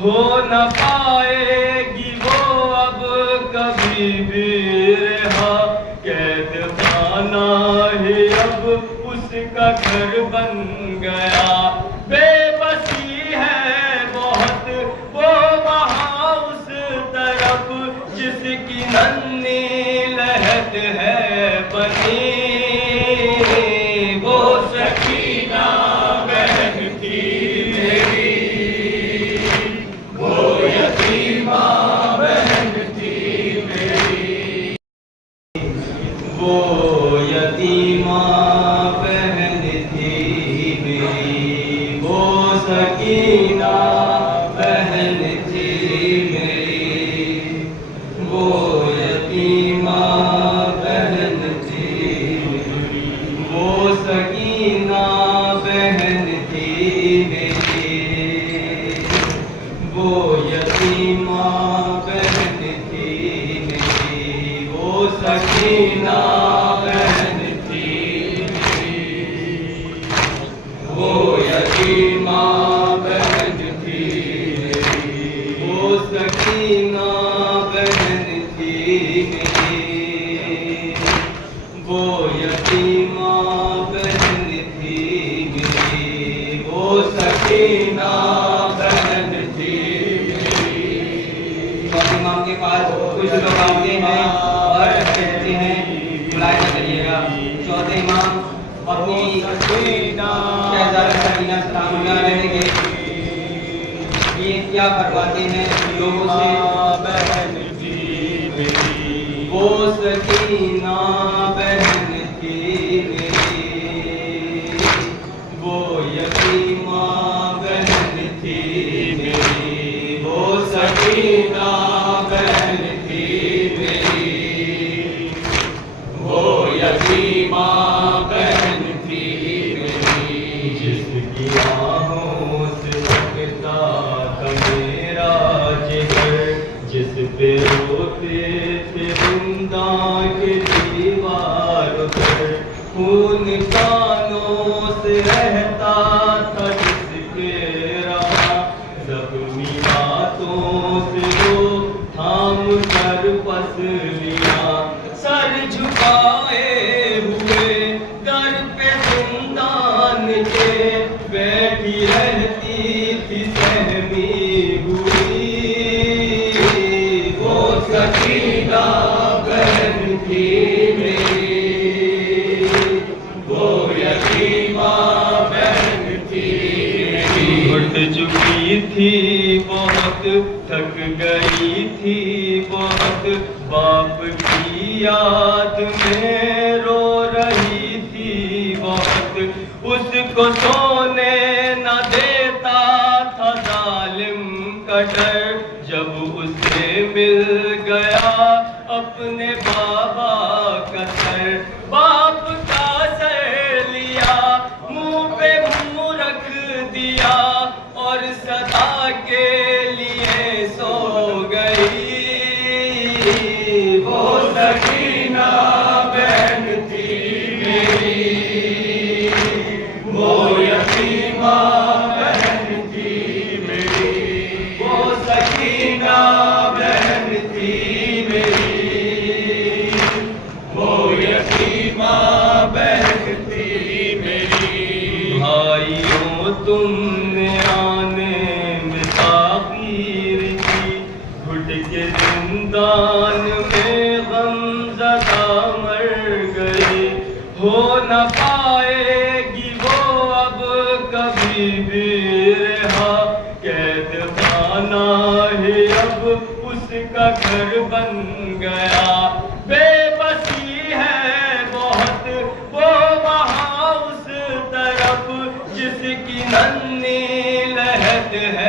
ہو نہ پائے گی وہ اب کبھی بھی رہا، قید خانہ ہی اب اس کا گھر بن گیا، بے بسی ہے بہت وہ وہاں اس طرف جس کی ننھی لہد ہے بنی، وہ سکینہ بہن تھی میری، وہ یتیمہ بہن تھی میری، وہ یتیمہ بہن تھی میری، وہ سکینہ بہن تھی میری، وہ یتیمہ بہن تھی میری، وہ سکینہ بہن تھی میری، وہ یتیمہ بہن تھی میری، وہ سکینہ بہن تھی میری، وہ یتیمہ بہن تھی میری، وہ سکینہ بہن تھی میری، وہ یتیمہ بہن تھی میری، وہ سکینہ بہن تھی میری۔ چوتھے امام کے پاس کچھ لوگ آتے ہیں اور کہتے ہیں، ملاحظہ کریے گا، چوتھے امام اپنی شہزادہ سکینہ سلام اللہ علیہ کے یہ کیا فرماتے ہیں لوگوں سے، وہ سکینہ بہن تھی میری، وہ یتیمہ بہن تھی میری، وہ سکینہ بہن تھی میری، وہ یتیمہ بہن تھی میری، جس کی آہوں سے سکتا تھا میرا جگر، جس پہ روتے تھے زنداں کے دیوار پر، خون کانوں سے رہتا تھا جس کے رہا، زخمی ہاتھوں سے وہ تھام کر پس لیا، سر جھکائے ہوئے در پہ زندان کے، بیٹھی رہتی تھی سہمی ہوئی، وہ سکینہ بہن تھی میری، وہ یتیمہ بہن تھی میری، گھٹ چکی تھی بہت، تھک گئی تھی بہت، باپ کی یاد میں رو رہی تھی بہت، اس کو سونے نہ دیتا تھا ظالم کا ڈر، جب اسے مل گیا اپنے بابا کا سر، باپ کا سر لیا منہ پہ منہ رکھ دیا اور صدا کے لیے سو گئی، وہ سکینہ بہن تھی میری، وہ یتیمہ بہن تھی میری، وہ سکینہ بہن تھی میری، وہ یتیمہ بہن تھی میری۔ بھائیوں تم نے آنے میں تاخیر کی، گھٹ کے زندان میں غم زدہ مر گئے، ہو نہ پائے گی وہ اب کبھی بھی رہا، قید خانہ ہی اب اس کا گھر بن گیا، بے بسی ہے بہت وہ وہاں اس طرف جس کی ننھی لہد ہے